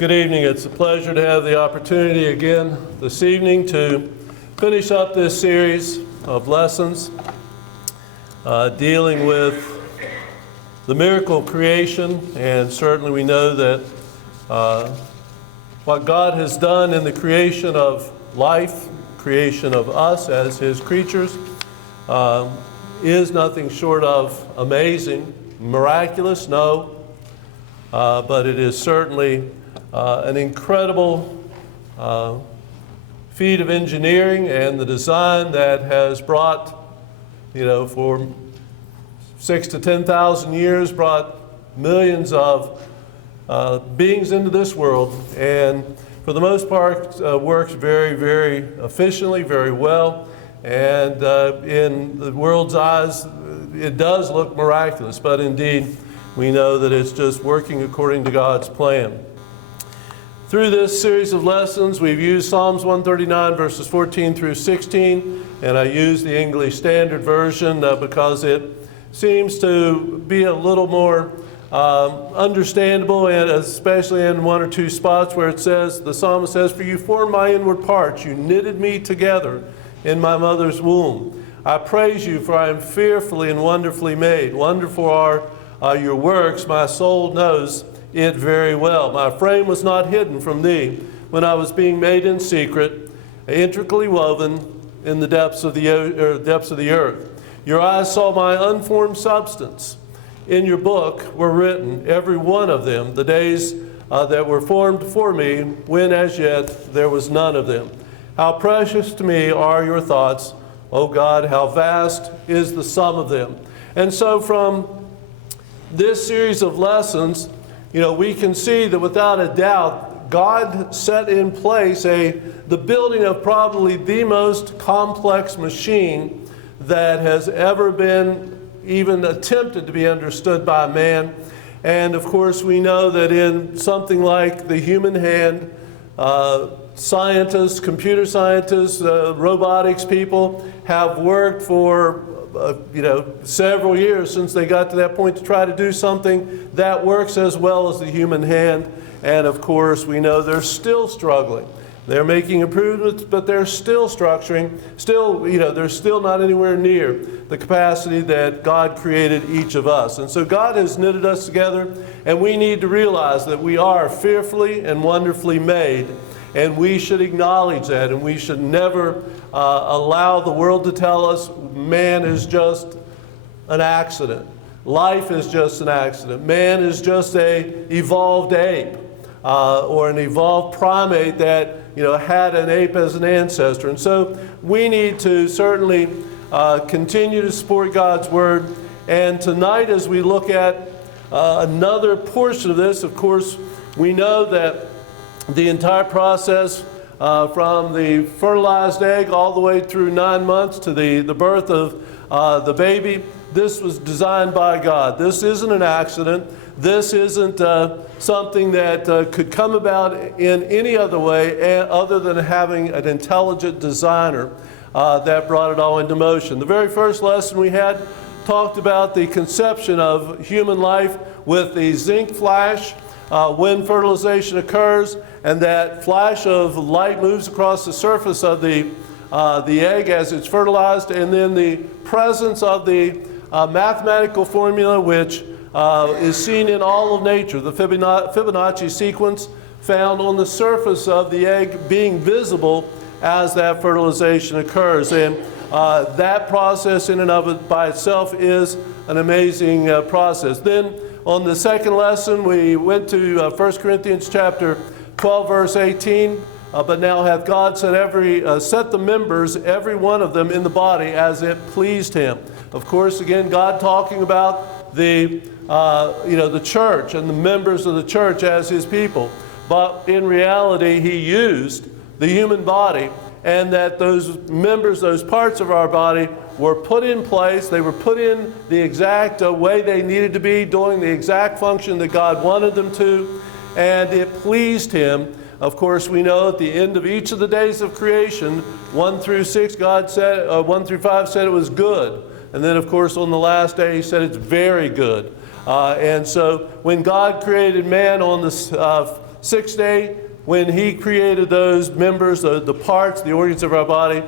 Good evening. It's a pleasure to have the opportunity again this evening to finish up this series of lessons dealing with the miracle of creation. And certainly we know that what God has done in the creation of life, creation of us as His creatures, is nothing short of amazing, miraculous, no, but it is certainly an incredible feat of engineering and the design that has brought, for 6,000 to 10,000 years, brought millions of beings into this world, and for the most part works very, very efficiently, very well, and in the world's eyes it does look miraculous, but indeed we know that it's just working according to God's plan. Through this series of lessons, we've used Psalms 139, verses 14 through 16, and I use the English Standard Version because it seems to be a little more understandable, and especially in one or two spots where it says, the psalmist says, "For you formed my inward parts, you knitted me together in my mother's womb. I praise you, for I am fearfully and wonderfully made. Wonderful are your works, my soul knows it very well. My frame was not hidden from thee when I was being made in secret, intricately woven in the depths of the earth. Your eyes saw my unformed substance. In your book were written, every one of them, the days that were formed for me, when as yet there was none of them. How precious to me are your thoughts, O God, how vast is the sum of them." And so from this series of lessons, we can see that without a doubt, God set in place the building of probably the most complex machine that has ever been even attempted to be understood by man. And of course, we know that in something like the human hand, scientists, computer scientists, robotics people have worked for several years since they got to that point to try to do something that works as well as the human hand. And of course, we know they're still struggling. They're making improvements, but they're still they're still not anywhere near the capacity that God created each of us. And so God has knitted us together, and we need to realize that we are fearfully and wonderfully made. And we should acknowledge that, and we should never allow the world to tell us man is just an accident. Life is just an accident. Man is just an evolved ape or an evolved primate that had an ape as an ancestor. And so we need to certainly continue to support God's Word. And tonight, as we look at another portion of this, of course, we know that the entire process from the fertilized egg all the way through 9 months to the birth of the baby, this was designed by God. This isn't an accident. This isn't something that could come about in any other way other than having an intelligent designer that brought it all into motion. The very first lesson we had talked about the conception of human life with the zinc flash. When fertilization occurs and that flash of light moves across the surface of the egg as it's fertilized, and then the presence of the mathematical formula which is seen in all of nature, the Fibonacci sequence found on the surface of the egg being visible as that fertilization occurs. And that process in and of it by itself is an amazing process. Then on the second lesson, we went to 1 Corinthians chapter 12, verse 18. But now hath God set the members, every one of them, in the body as it pleased Him. Of course, again, God talking about the church and the members of the church as His people. But in reality, He used the human body, and that those members, those parts of our body, were put in place. They were put in the exact way they needed to be, doing the exact function that God wanted them to, and it pleased Him. Of course, we know at the end of each of the days of creation, 1 through 6, God said, 1 through 5 said it was good. And then, of course, on the last day, He said it's very good. And so when God created man on the sixth day, when he created those members, the parts, the organs of our body,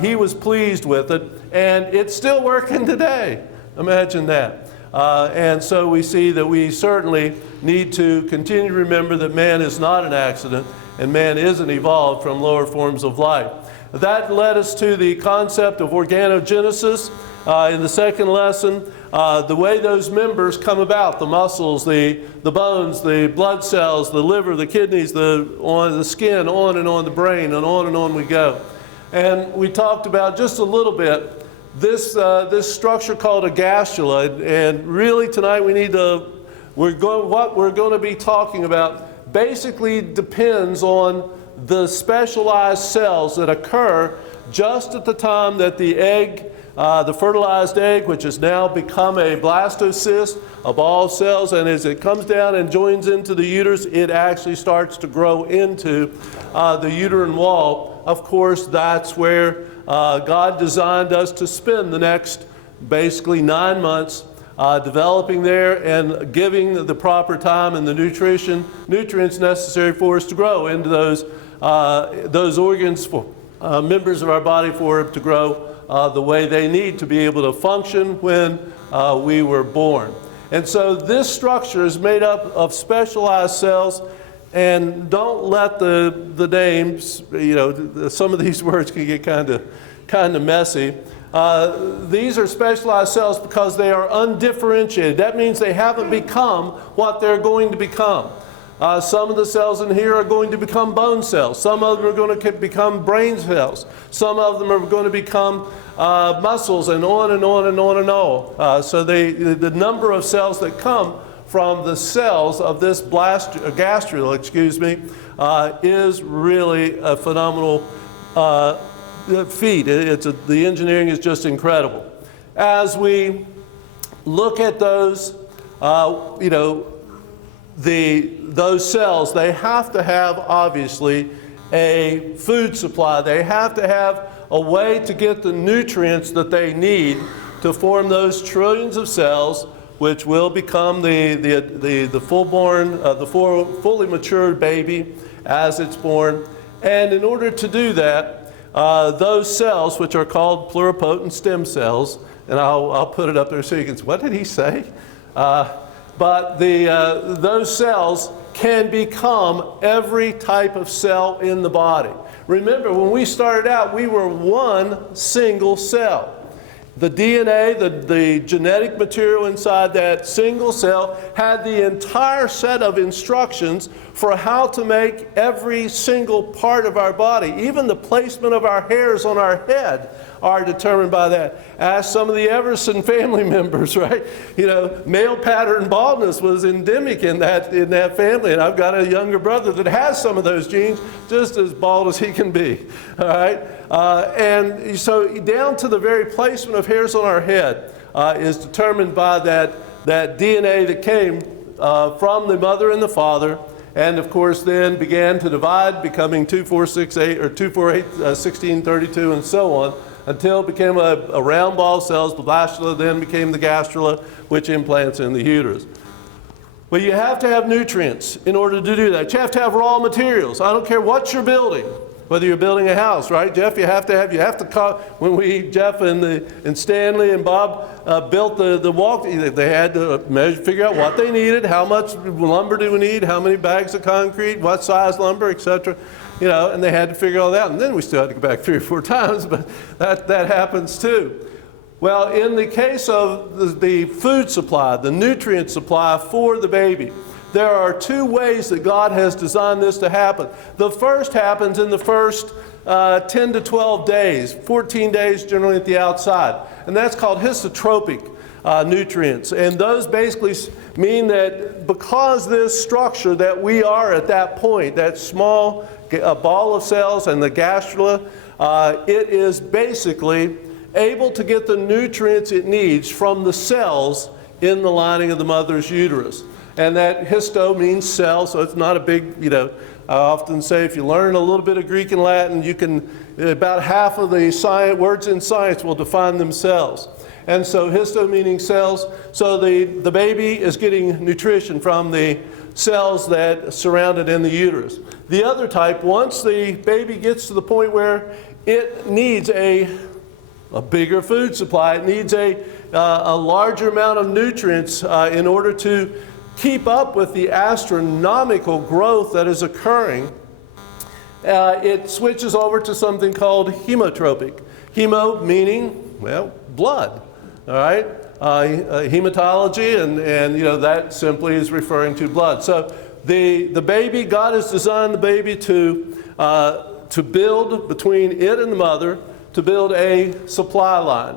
he was pleased with it, and it's still working today. Imagine that. And so we see that we certainly need to continue to remember that man is not an accident, and man isn't evolved from lower forms of life. That led us to the concept of organogenesis in the second lesson. The way those members come about, the muscles, the bones, the blood cells, the liver, the kidneys, the skin, on and on, the brain, and on we go. And we talked about just a little bit this structure called a gastrula, and really tonight what we're going to be talking about basically depends on the specialized cells that occur just at the time that the egg, the fertilized egg, which has now become a blastocyst, a ball of cells, and as it comes down and joins into the uterus, it actually starts to grow into the uterine wall. Of course, that's where God designed us to spend the next basically 9 months developing there and giving the proper time and the nutrients necessary for us to grow into those organs, for members of our body, for it to grow the way they need to be able to function when we were born. And so this structure is made up of specialized cells, and don't let the names, some of these words can get kind of messy. These are specialized cells because they are undifferentiated. That means they haven't become what they're going to become. Some of the cells in here are going to become bone cells. Some of them are going to become brain cells. Some of them are going to become muscles, and on and on and on and on. So the number of cells that come from the cells of this gastrula, is really a phenomenal feat. The engineering is just incredible. As we look at those, those cells, they have to have, obviously, a food supply. They have to have a way to get the nutrients that they need to form those trillions of cells, which will become the fully matured baby as it's born. And in order to do that, those cells, which are called pluripotent stem cells, and I'll put it up there so you can see, what did he say? But those cells can become every type of cell in the body. Remember, when we started out, we were one single cell. The DNA, the genetic material inside that single cell, had the entire set of instructions for how to make every single part of our body. Even the placement of our hairs on our head are determined by that. Ask some of the Everson family members, right? Male pattern baldness was endemic in that family, and I've got a younger brother that has some of those genes, just as bald as he can be, all right? And so down to the very placement of hairs on our head is determined by that DNA that came from the mother and the father, and of course then began to divide, becoming 2, 4, 6, 8, or 2, 4, 8, 16, 32, and so on, until it became a round ball of cells. The blastula then became the gastrula, which implants in the uterus. Well, you have to have nutrients in order to do that. You have to have raw materials. I don't care what you're building, whether you're building a house, right, Jeff? When Jeff and Stanley and Bob built the walk, they had to figure out what they needed, how much lumber do we need, how many bags of concrete, what size lumber, etc. And they had to figure all that out. And then we still had to go back 3 or 4 times, but that happens too. Well, in the case of the food supply, the nutrient supply for the baby, there are 2 ways that God has designed this to happen. The first happens in the first 10 to 12 days, 14 days generally at the outside, and that's called histotropic nutrients. And those basically mean that because this structure that we are at that point, that small ball of cells and the gastrula, it is basically able to get the nutrients it needs from the cells in the lining of the mother's uterus. And that histo means cell, so it's not a big, I often say if you learn a little bit of Greek and Latin, you can, about half of the words in science will define themselves. And so histo meaning cells, so the baby is getting nutrition from the cells that surround it in the uterus. The other type, once the baby gets to the point where it needs a bigger food supply, it needs a larger amount of nutrients in order to keep up with the astronomical growth that is occurring, it switches over to something called hemotropic. Hemo meaning, well, blood, all right? Hematology, and you know, that simply is referring to blood. So the baby, God has designed the baby to build between it and the mother, to build a supply line.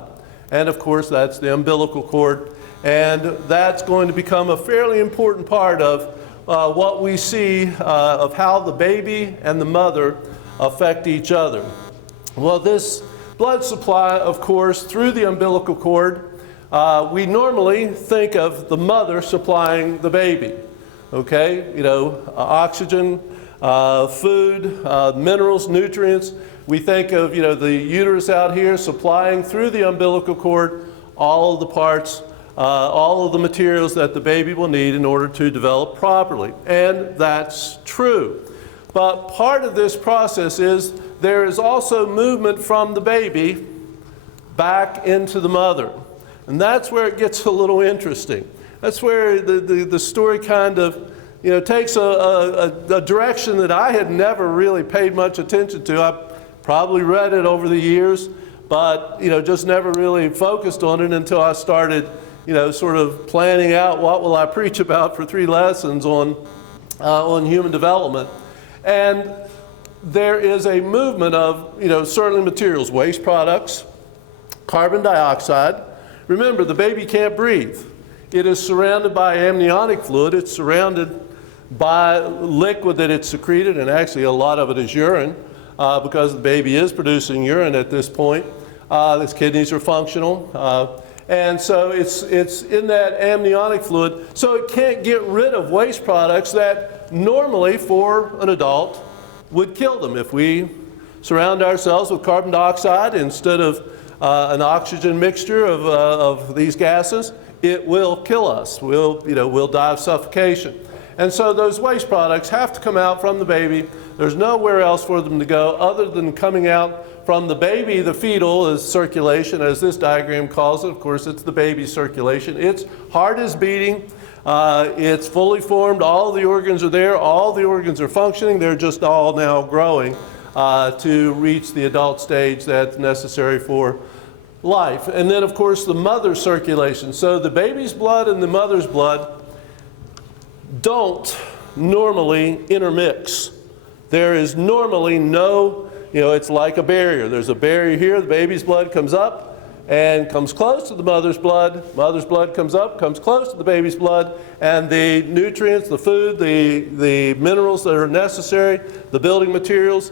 And of course, that's the umbilical cord. And that's going to become a fairly important part of what we see of how the baby and the mother affect each other. Well, this blood supply, of course, through the umbilical cord, we normally think of the mother supplying the baby. Okay, you know, oxygen, food, minerals, nutrients. We think of, you know, the uterus out here supplying through the umbilical cord all of the parts, all of the materials that the baby will need in order to develop properly. And that's true. But part of this process is there is also movement from the baby back into the mother. And that's where it gets a little interesting. That's where the story kind of, you know, takes a direction that I had never really paid much attention to. I probably read it over the years, but, you know, just never really focused on it until I started, you know, sort of planning out what will I preach about for 3 lessons on human development. And there is a movement of, you know, certain materials, waste products, carbon dioxide. Remember, the baby can't breathe. It is surrounded by amniotic fluid. It's surrounded by liquid that it's secreted, and actually a lot of it is urine, because the baby is producing urine at this point. Its kidneys are functional. And so it's in that amniotic fluid, so it can't get rid of waste products that normally for an adult would kill them. If we surround ourselves with carbon dioxide instead of an oxygen mixture of these gases, it will kill us. We'll die of suffocation. And so those waste products have to come out from the baby. There's nowhere else for them to go other than coming out from the baby. The fetal is circulation, as this diagram calls it. Of course, it's the baby's circulation. Its heart is beating. It's fully formed. All the organs are there. All the organs are functioning. They're just all now growing to reach the adult stage that's necessary for life. And then, of course, the mother's circulation. So the baby's blood and the mother's blood don't normally intermix. There is normally no, it's like a barrier. There's a barrier here. The baby's blood comes up and comes close to the mother's blood. Mother's blood comes up, comes close to the baby's blood, and the nutrients, the food, the minerals that are necessary, the building materials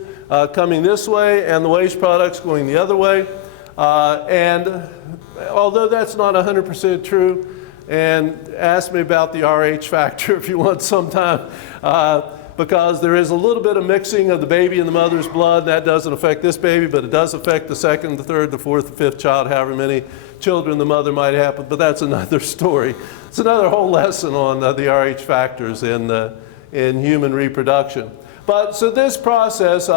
coming this way, and the waste products going the other way. And although that's not 100% true, and ask me about the RH factor if you want sometime, because there is a little bit of mixing of the baby and the mother's blood. That doesn't affect this baby, but it does affect the second, the third, the fourth, the fifth child, however many children the mother might have, but that's another story. It's another whole lesson on the RH factors in human reproduction. But so this process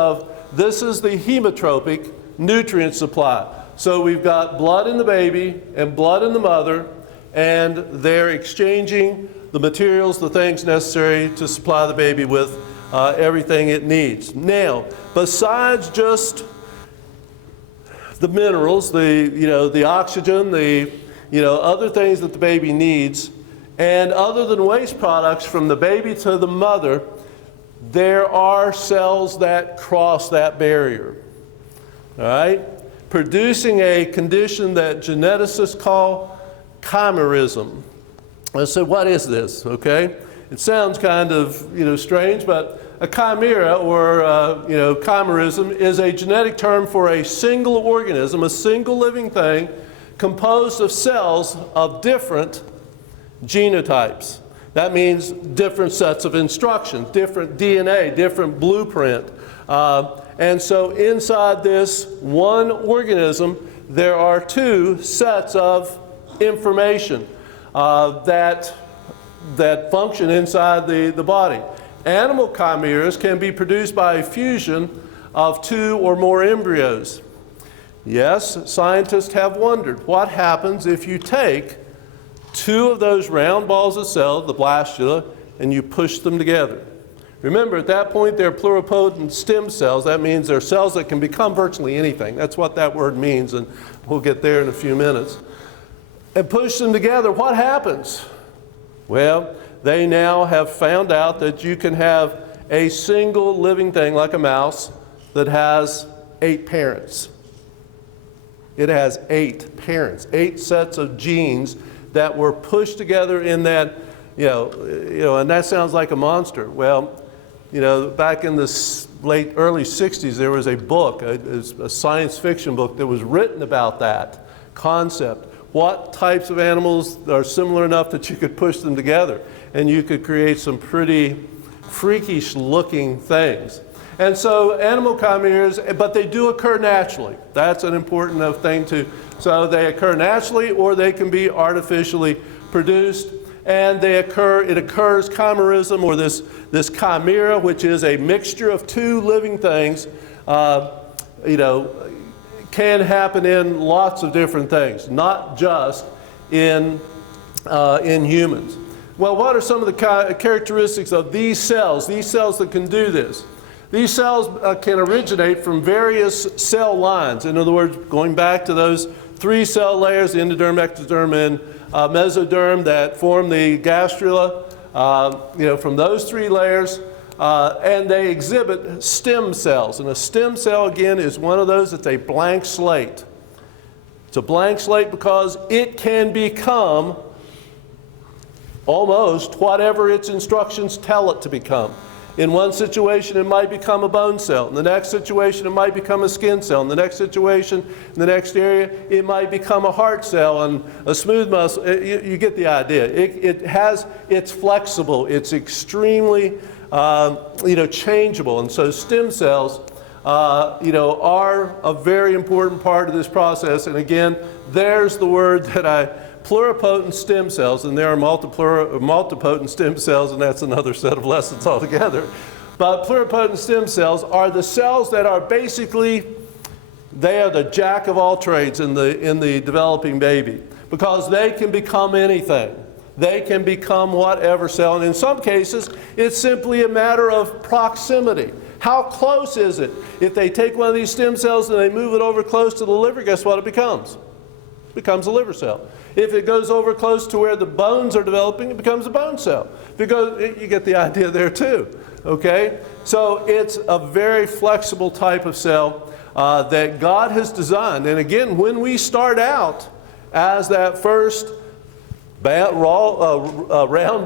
this is the hemotropic nutrient supply. So we've got blood in the baby and blood in the mother, and they're exchanging the materials, the things necessary to supply the baby with everything it needs. Now, besides just the minerals, the oxygen, the other things that the baby needs, and other than waste products from the baby to the mother, there are cells that cross that barrier. All right? Producing a condition that geneticists call chimerism. So what is this, okay? It sounds kind of, strange, but a chimera or, chimerism is a genetic term for a single organism, a single living thing composed of cells of different genotypes. That means different sets of instructions, different DNA, different blueprint. And so inside this one organism, there are two sets of information that that function inside the body. Animal chimeras can be produced by a fusion of 2 or more embryos. Yes, scientists have wondered what happens if you take 2 of those round balls of cells, the blastula, and you push them together. Remember, at that point, they're pluripotent stem cells. That means they're cells that can become virtually anything. That's what that word means, and we'll get there in a few minutes. And push them together, what happens? Well, they now have found out that you can have a single living thing, like a mouse, that has 8 parents. It has 8 parents, 8 sets of genes that were pushed together in that, and that sounds like a monster. Well, back in the early 60s, there was a book, a science fiction book that was written about that concept. What types of animals are similar enough that you could push them together and you could create some pretty freakish looking things. And so animal chimeras, but they do occur naturally. That's an important thing too. So they occur naturally, or they can be artificially produced. And it occurs, chimerism, or this chimera, which is a mixture of 2 living things, can happen in lots of different things, not just in humans. Well, what are some of the characteristics of these cells that can do this? These cells can originate from various cell lines. In other words, going back to those 3 cell layers, the endoderm, ectoderm, and mesoderm that form the gastrula, from those 3 layers, and they exhibit stem cells. And a stem cell, again, is one of those that's a blank slate. It's a blank slate because it can become almost whatever its instructions tell it to become. In one situation, it might become a bone cell. In the next situation, it might become a skin cell. In the next situation, in the next area, it might become a heart cell and a smooth muscle. You get the idea. It's flexible. It's extremely, changeable. And so stem cells, are a very important part of this process. And again, there's the word pluripotent stem cells, and there are multipotent stem cells, and that's another set of lessons altogether. But pluripotent stem cells are the cells that are basically, they are the jack of all trades in the developing baby, because they can become anything. They can become whatever cell, and in some cases, it's simply a matter of proximity. How close is it? If they take one of these stem cells and they move it over close to the liver, guess what it becomes? It becomes a liver cell. If it goes over close to where the bones are developing, it becomes a bone cell. You get the idea there too, okay? So it's a very flexible type of cell that God has designed. And again, when we start out as that first round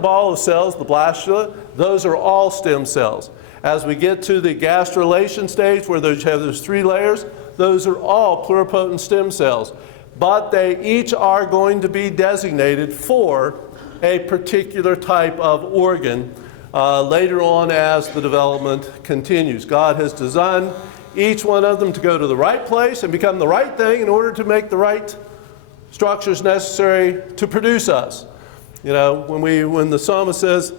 ball of cells, the blastula, those are all stem cells. As we get to the gastrulation stage, where those have those 3 layers, those are all pluripotent stem cells. But they each are going to be designated for a particular type of organ later on as the development continues. God has designed each one of them to go to the right place and become the right thing in order to make the right structures necessary to produce us. When the psalmist says,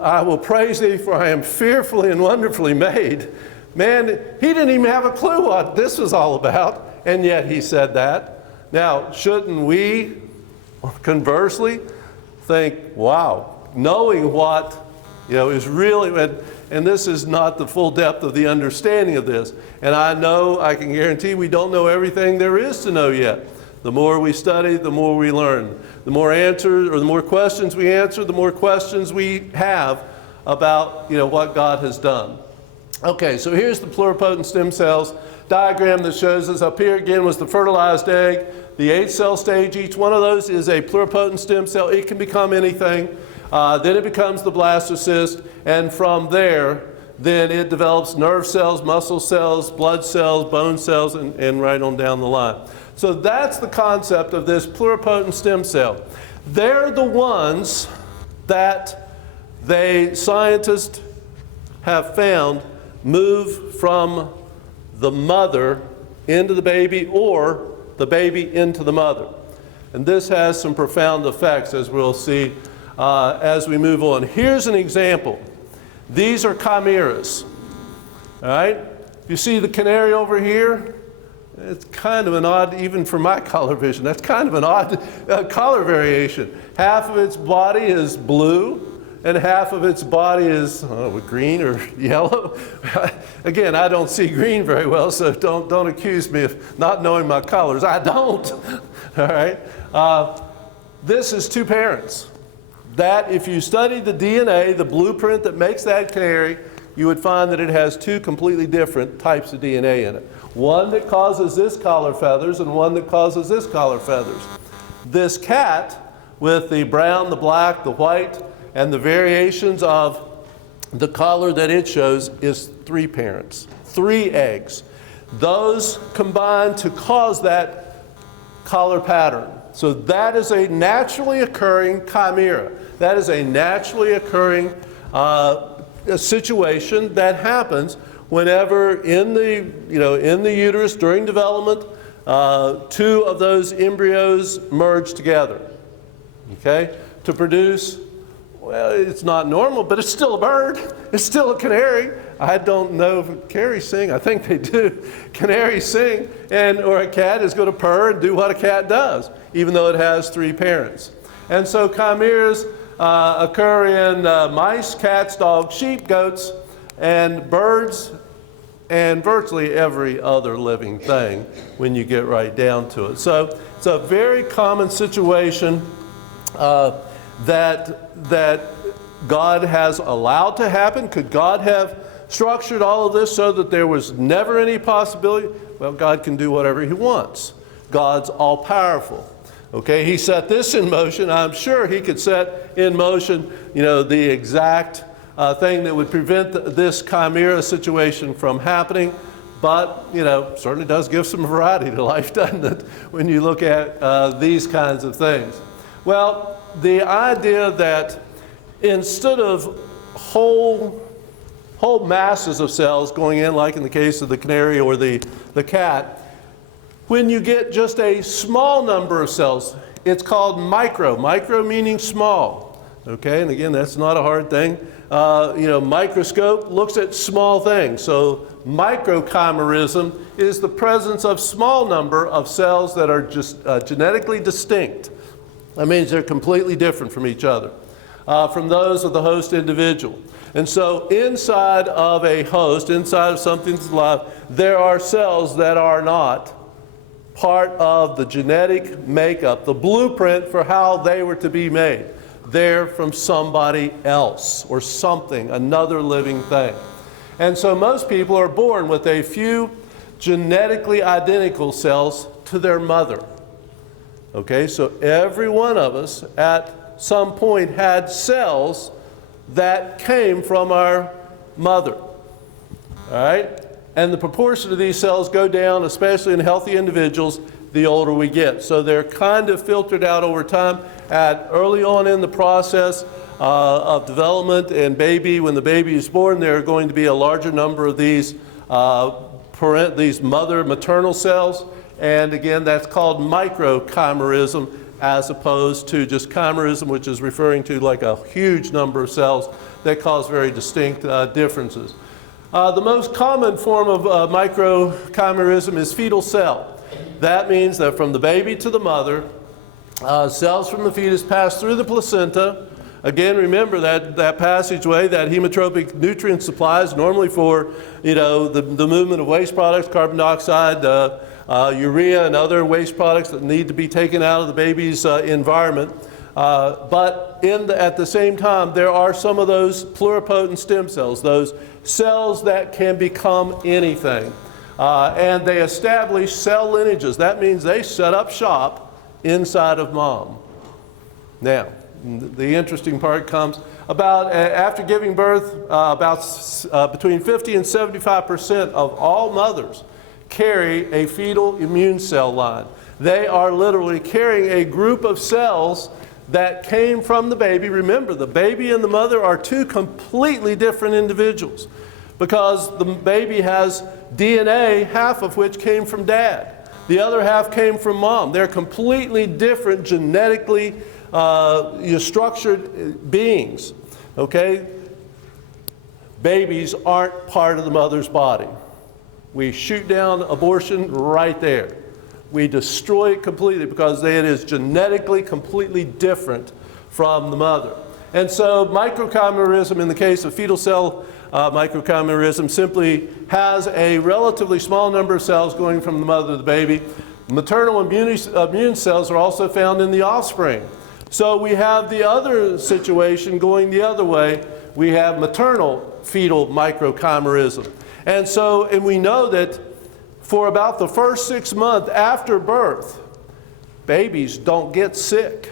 I will praise thee, for I am fearfully and wonderfully made. Man, he didn't even have a clue what this was all about, and yet he said that. Now, shouldn't we, conversely, think, wow, knowing what, is really, and this is not the full depth of the understanding of this. And I can guarantee we don't know everything there is to know yet. The more we study, the more we learn. The more answers, or the more questions we answer, the more questions we have about, what God has done. Okay, so here's the pluripotent stem cells diagram that shows us. Up here again was the fertilized egg, the 8-cell stage. Each one of those is a pluripotent stem cell. It can become anything. Then it becomes the blastocyst, and from there, then it develops nerve cells, muscle cells, blood cells, bone cells, and right on down the line. So that's the concept of this pluripotent stem cell. They're the ones that scientists have found move from the mother into the baby, or the baby into the mother. And this has some profound effects, as we'll see as we move on. Here's an example. These are chimeras. All right? You see the canary over here? It's kind of an odd, even for my color vision, that's kind of an odd color variation. Half of its body is blue, and half of its body is green or yellow. Again, I don't see green very well, so don't accuse me of not knowing my colors. I don't. All right. This is two parents. That, if you studied the DNA, the blueprint that makes that canary, you would find that it has two completely different types of DNA in it. One that causes this collar feathers and one that causes this collar feathers. This cat with the brown, the black, the white, and the variations of the collar that it shows is three parents, three eggs. Those combine to cause that collar pattern. So that is a naturally occurring chimera. That is a naturally occurring situation that happens whenever in the uterus during development, two of those embryos merge together, okay, to produce. Well, it's not normal, but it's still a bird. It's still a canary. I don't know if canaries sing. I think they do. Canaries sing, or a cat is going to purr and do what a cat does, even though it has three parents. And so chimeras occur in mice, cats, dogs, sheep, goats, and birds, and virtually every other living thing when you get right down to it. So it's a very common situation that God has allowed to happen. Could God have structured all of this so that there was never any possibility? Well, God can do whatever He wants. God's all-powerful. Okay, He set this in motion. I'm sure He could set in motion, the exact thing that would prevent this chimera situation from happening. But, certainly does give some variety to life, doesn't it, when you look at these kinds of things. Well, the idea that instead of whole masses of cells going in, like in the case of the canary or the cat, when you get just a small number of cells, it's called micro. Micro meaning small. Okay, and again, that's not a hard thing. Microscope looks at small things. So microchimerism is the presence of small number of cells that are just genetically distinct. That means they're completely different from each other, from those of the host individual. And so inside of a host, inside of something that's alive, there are cells that are not part of the genetic makeup, the blueprint for how they were to be made. They're from somebody else or something, another living thing. And so most people are born with a few genetically identical cells to their mother. Okay, so every one of us at some point had cells that came from our mother. All right? And the proportion of these cells go down, especially in healthy individuals, the older we get. So they're kind of filtered out over time. Early on in the process of development and when the baby is born, there are going to be a larger number of these maternal cells. And again, that's called microchimerism as opposed to just chimerism, which is referring to like a huge number of cells that cause very distinct differences. The most common form of microchimerism is fetal cell. That means that from the baby to the mother, cells from the fetus pass through the placenta. Again, remember that passageway, that hemotropic nutrient supply is normally for the movement of waste products, carbon dioxide, urea, and other waste products that need to be taken out of the baby's environment. But at the same time, there are some of those pluripotent stem cells, those cells that can become anything. And they establish cell lineages. That means they set up shop inside of mom. Now, the interesting part comes about after giving birth, between 50 and 75% of all mothers carry a fetal immune cell line. They are literally carrying a group of cells that came from the baby. Remember, the baby and the mother are two completely different individuals because the baby has DNA, half of which came from dad. The other half came from mom. They're completely different genetically structured beings, okay? Babies aren't part of the mother's body. We shoot down abortion right there. We destroy it completely because it is genetically completely different from the mother. And so microchimerism, in the case of fetal cell microchimerism, simply has a relatively small number of cells going from the mother to the baby. Maternal immune cells are also found in the offspring. So we have the other situation going the other way. We have maternal fetal microchimerism. And we know that for about the first 6 months after birth, babies don't get sick.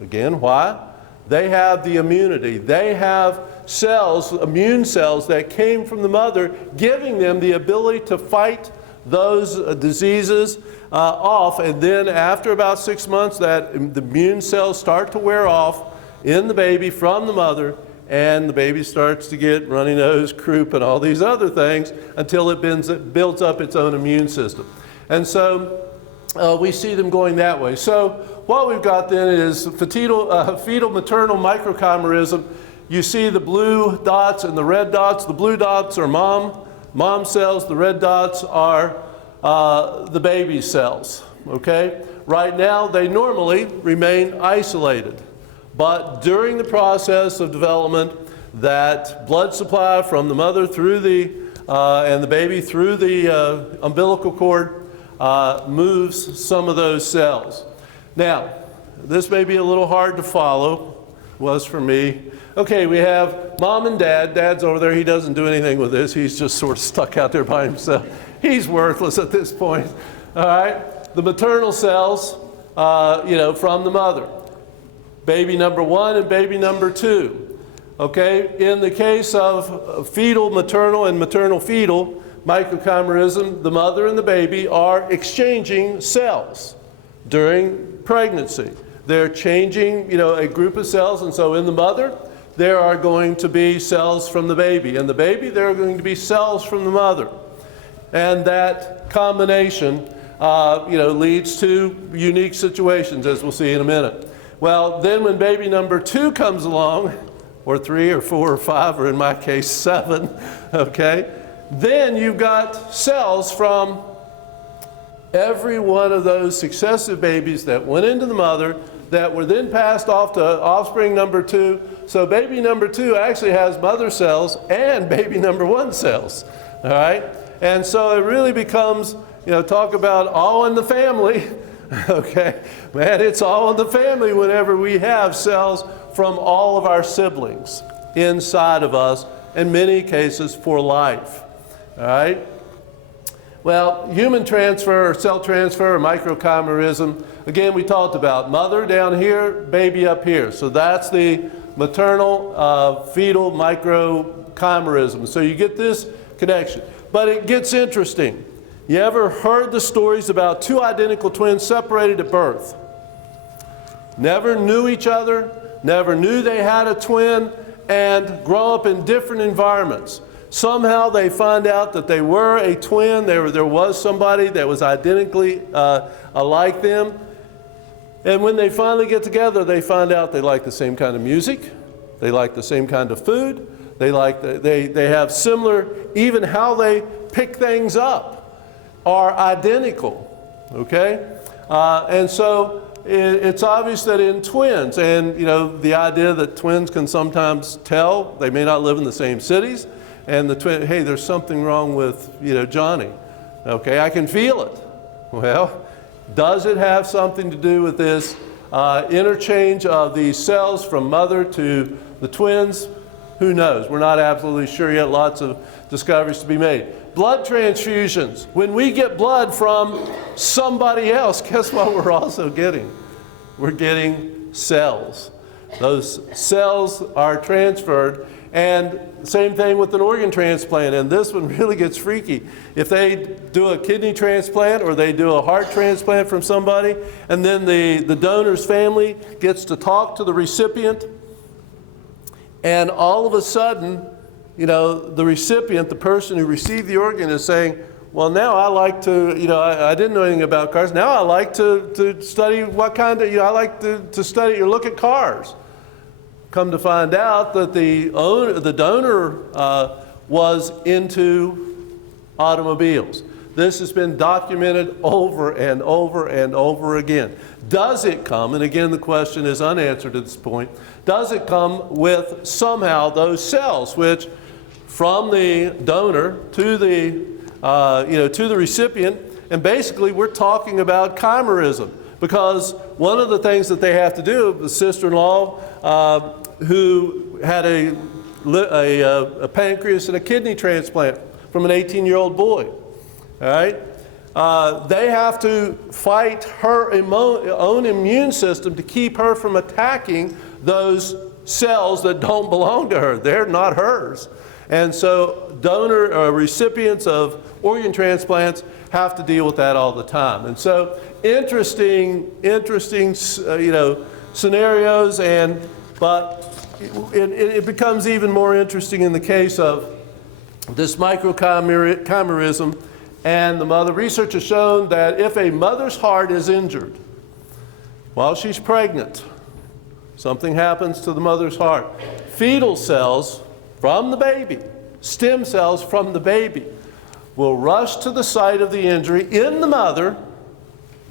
Again, why? They have the immunity. They have cells, immune cells that came from the mother, giving them the ability to fight those diseases off. And then after about 6 months, the immune cells start to wear off in the baby from the mother, and the baby starts to get runny nose, croup, and all these other things until it builds up its own immune system. And so we see them going that way. So what we've got then is fetal maternal microchimerism. You see the blue dots and the red dots. The blue dots are mom cells. The red dots are the baby cells, okay? Right now, they normally remain isolated. But during the process of development, that blood supply from the mother through and the baby through the umbilical cord moves some of those cells. Now, this may be a little hard to follow, was for me. Okay, we have mom and dad. Dad's over there. He doesn't do anything with this. He's just sort of stuck out there by himself. He's worthless at this point. All right? The maternal cells, from the mother. Baby number 1 and baby number 2. Okay? In the case of fetal maternal and maternal fetal microchimerism, the mother and the baby are exchanging cells during pregnancy. They're changing, a group of cells, and so in the mother, there are going to be cells from the baby. In the baby, there are going to be cells from the mother. And that combination, leads to unique situations, as we'll see in a minute. Well, then when baby number 2 comes along, or 3 or 4 or 5, or in my case 7, okay, then you've got cells from every one of those successive babies that went into the mother that were then passed off to offspring number 2. So baby number 2 actually has mother cells and baby number 1 cells, all right? And so it really becomes, talk about all in the family. Okay, man, it's all in the family whenever we have cells from all of our siblings inside of us, in many cases for life. All right? Well, human transfer, or cell transfer, or microchimerism, again, we talked about mother down here, baby up here. So that's the maternal fetal microchimerism. So you get this connection. But it gets interesting. You ever heard the stories about 2 identical twins separated at birth? Never knew each other, never knew they had a twin, and grow up in different environments. Somehow they find out that they were a twin, there was somebody that was identically like them. And when they finally get together, they find out they like the same kind of music, they like the same kind of food, they have similar, even how they pick things up are identical, okay? And so it's obvious that in twins, and the idea that twins can sometimes tell, they may not live in the same cities, and the twin, hey, there's something wrong with, Johnny, okay, I can feel it. Well, does it have something to do with this interchange of these cells from mother to the twins? Who knows? We're not absolutely sure yet. Lots of discoveries to be made. Blood transfusions. When we get blood from somebody else, guess what we're also getting? We're getting cells. Those cells are transferred. And same thing with an organ transplant. And this one really gets freaky. If they do a kidney transplant or they do a heart transplant from somebody, and then the donor's family gets to talk to the recipient, and all of a sudden, the recipient, the person who received the organ, is saying, well, now I like to, I didn't know anything about cars. Now I like to study what kind of, I like to study or look at cars. Come to find out that the donor was into automobiles. This has been documented over and over and over again. Does it come, and again the question is unanswered at this point, does it come with somehow those cells which from the donor to the recipient, and basically we're talking about chimerism, because one of the things that they have to do, the sister-in-law who had a pancreas and a kidney transplant from an 18-year-old boy, all right? They have to fight her own immune system to keep her from attacking those cells that don't belong to her. They're not hers. And so recipients of organ transplants have to deal with that all the time. And so interesting scenarios, but it becomes even more interesting in the case of this microchimerism and the mother. Research has shown that if a mother's heart is injured while she's pregnant, something happens to the mother's heart. Fetal cells from the baby, stem cells from the baby, will rush to the site of the injury in the mother,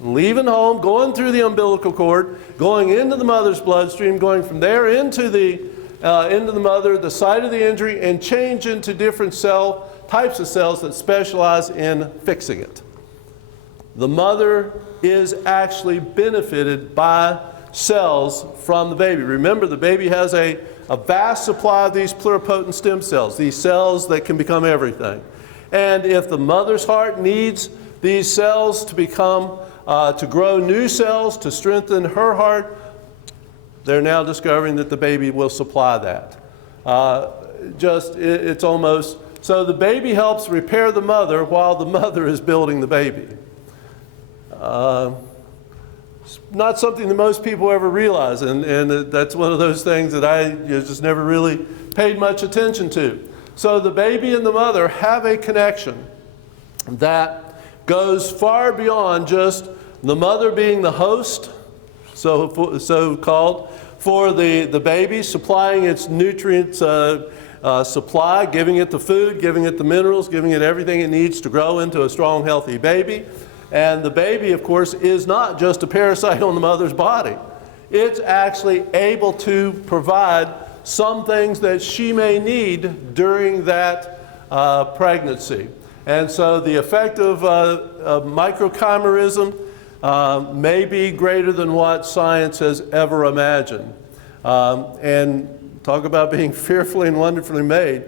leaving home, going through the umbilical cord, going into the mother's bloodstream, going from there into the mother, the site of the injury, and change into different types of cells that specialize in fixing it. The mother is actually benefited by cells from the baby. Remember, the baby has a vast supply of these pluripotent stem cells, these cells that can become everything. And if the mother's heart needs these cells to to grow new cells, to strengthen her heart, they're now discovering that the baby will supply that. It's almost, so the baby helps repair the mother while the mother is building the baby. It's not something that most people ever realize, and that's one of those things that I just never really paid much attention to. So the baby and the mother have a connection that goes far beyond just the mother being the host, so called, for the baby, supplying its nutrients supply, giving it the food, giving it the minerals, giving it everything it needs to grow into a strong, healthy baby. And the baby, of course, is not just a parasite on the mother's body. It's actually able to provide some things that she may need during that pregnancy. And so the effect of microchimerism may be greater than what science has ever imagined. And talk about being fearfully and wonderfully made.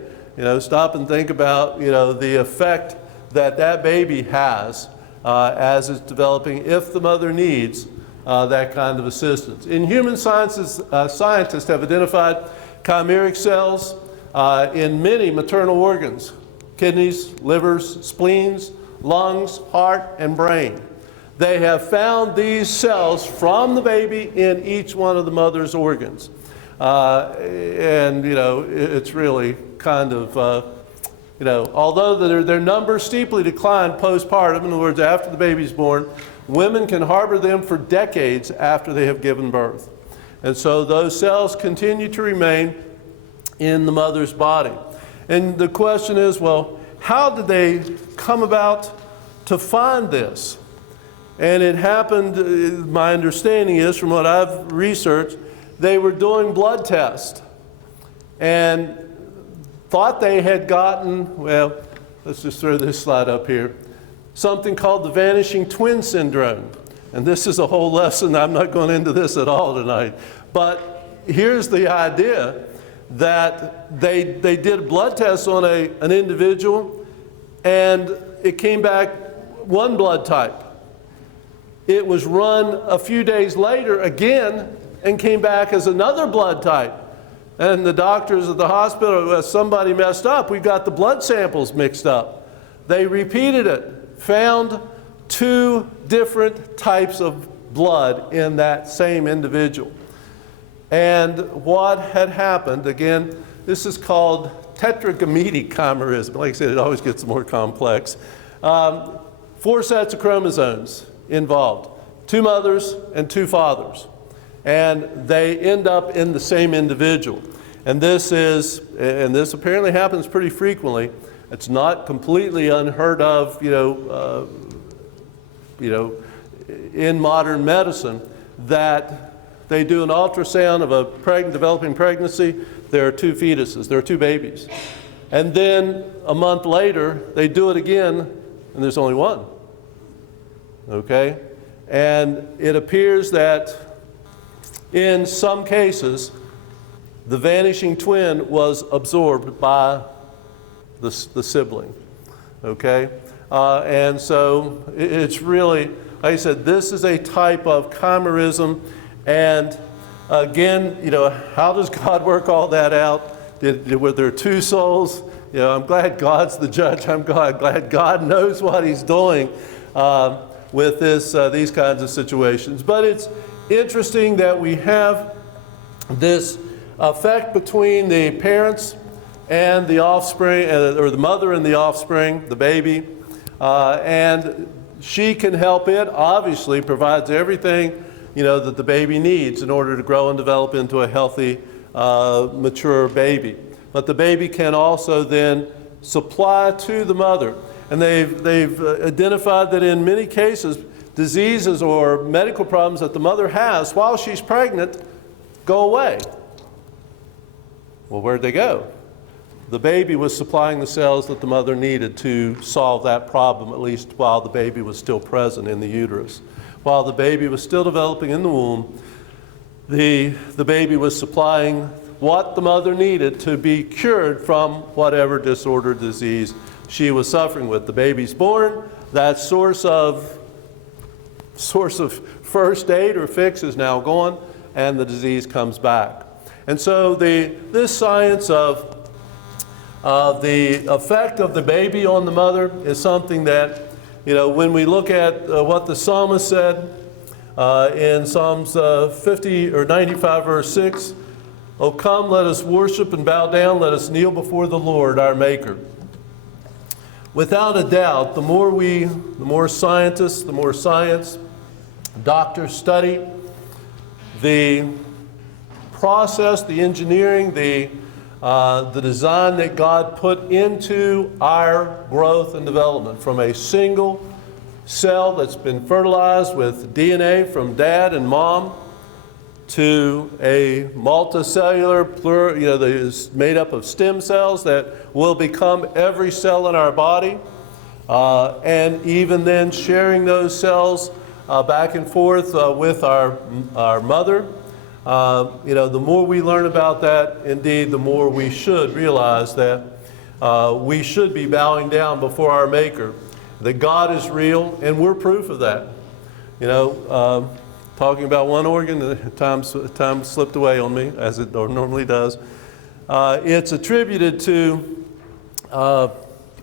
Stop and think about, the effect that baby has as it's developing if the mother needs that kind of assistance. In human sciences, scientists have identified chimeric cells in many maternal organs: kidneys, livers, spleens, lungs, heart, and brain. They have found these cells from the baby in each one of the mother's organs. It's really kind of, although their numbers steeply decline postpartum, in other words, after the baby's born, women can harbor them for decades after they have given birth. And so those cells continue to remain in the mother's body. And the question is, well, how did they come about to find this? And it happened, my understanding is, from what I've researched, they were doing blood tests and thought they had gotten, well, let's just throw this slide up here, something called the vanishing twin syndrome. And this is a whole lesson. I'm not going into this at all tonight. But here's the idea that they did blood tests on an individual, and it came back one blood type. It was run a few days later again and came back as another blood type. And the doctors at the hospital, somebody messed up. We got the blood samples mixed up. They repeated it, found 2 different types of blood in that same individual. And what had happened, again, this is called tetragametic chimerism. Like I said, it always gets more complex. 4 sets of chromosomes involved, 2 mothers and 2 fathers. And they end up in the same individual. And this apparently happens pretty frequently. It's not completely unheard of, in modern medicine, that they do an ultrasound of a developing pregnancy. There are 2 fetuses, there are 2 babies. And then a month later, they do it again, and there's only 1. Okay? And it appears that in some cases, the vanishing twin was absorbed by the sibling. Okay? And so it's really, like I said, this is a type of chimerism. And again, how does God work all that out? Were there 2 souls? I'm glad God's the judge. I'm glad God knows what He's doing with these kinds of situations. But it's interesting that we have this effect between the parents and the offspring, or the mother and the offspring, the baby, and she can help it. Obviously, provides everything that the baby needs in order to grow and develop into a healthy, mature baby. But the baby can also then supply to the mother. And they've identified that in many cases, diseases or medical problems that the mother has while she's pregnant go away. Well, where'd they go? The baby was supplying the cells that the mother needed to solve that problem, at least while the baby was still present in the uterus. While the baby was still developing in the womb, the baby was supplying what the mother needed to be cured from whatever disorder, disease she was suffering with. The baby's born, that source of first aid or fix is now gone, and the disease comes back. And so this science of the effect of the baby on the mother is something that, when we look at what the psalmist said in Psalms 50 or 95 verse 6, "O come, let us worship and bow down, let us kneel before the Lord our Maker." Without a doubt, the more scientists, the more science, doctors study, the process, the engineering, the design that God put into our growth and development from a single cell that's been fertilized with DNA from dad and mom to a multicellular, that is made up of stem cells that will become every cell in our body, and even then sharing those cells back and forth with our mother. The more we learn about that, indeed, the more we should realize that we should be bowing down before our Maker, that God is real, and we're proof of that. Talking about one organ, time slipped away on me, as it normally does. It's attributed to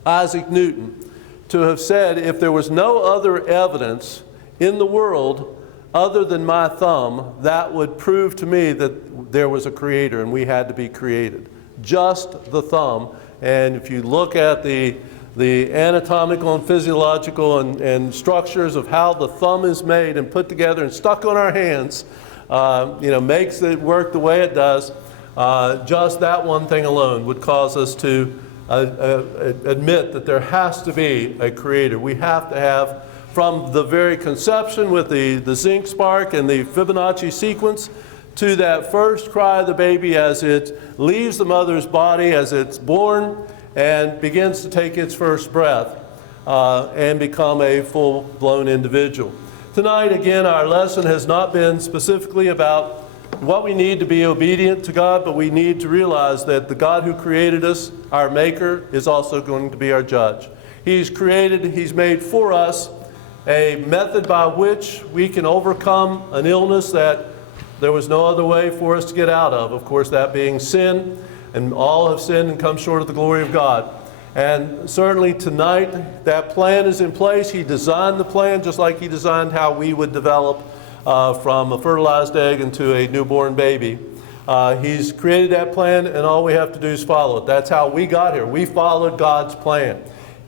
Isaac Newton to have said, if there was no other evidence in the world other than my thumb, that would prove to me that there was a creator and we had to be created. Just the thumb. And if you look at the anatomical and physiological and structures of how the thumb is made and put together and stuck on our hands, makes it work the way it does, just that one thing alone would cause us to admit that there has to be a creator. We have to have, from the very conception with the zinc spark and the Fibonacci sequence, to that first cry of the baby as it leaves the mother's body, as it's born and begins to take its first breath and become a full-blown individual. Tonight, again, our lesson has not been specifically about what we need to be obedient to God, but we need to realize that the God who created us, our Maker, is also going to be our judge. He's made for us a method by which we can overcome an illness that there was no other way for us to get out of. Of course, that being sin, and all have sinned and come short of the glory of God. And certainly tonight, that plan is in place. He designed the plan just like He designed how we would develop from a fertilized egg into a newborn baby. He's created that plan, and all we have to do is follow it. That's how we got here. We followed God's plan.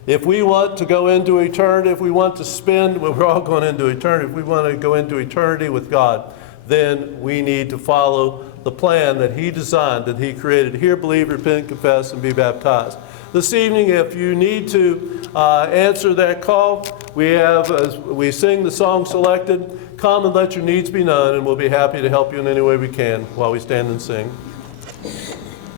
If we want to go into eternity, if we want to spend, well, we're all going into eternity, if we want to go into eternity with God, then we need to follow the plan that He designed, that He created. Hear, believe, repent, confess, and be baptized. This evening, if you need to answer that call, we have, as we sing the song selected, come and let your needs be known, and we'll be happy to help you in any way we can while we stand and sing.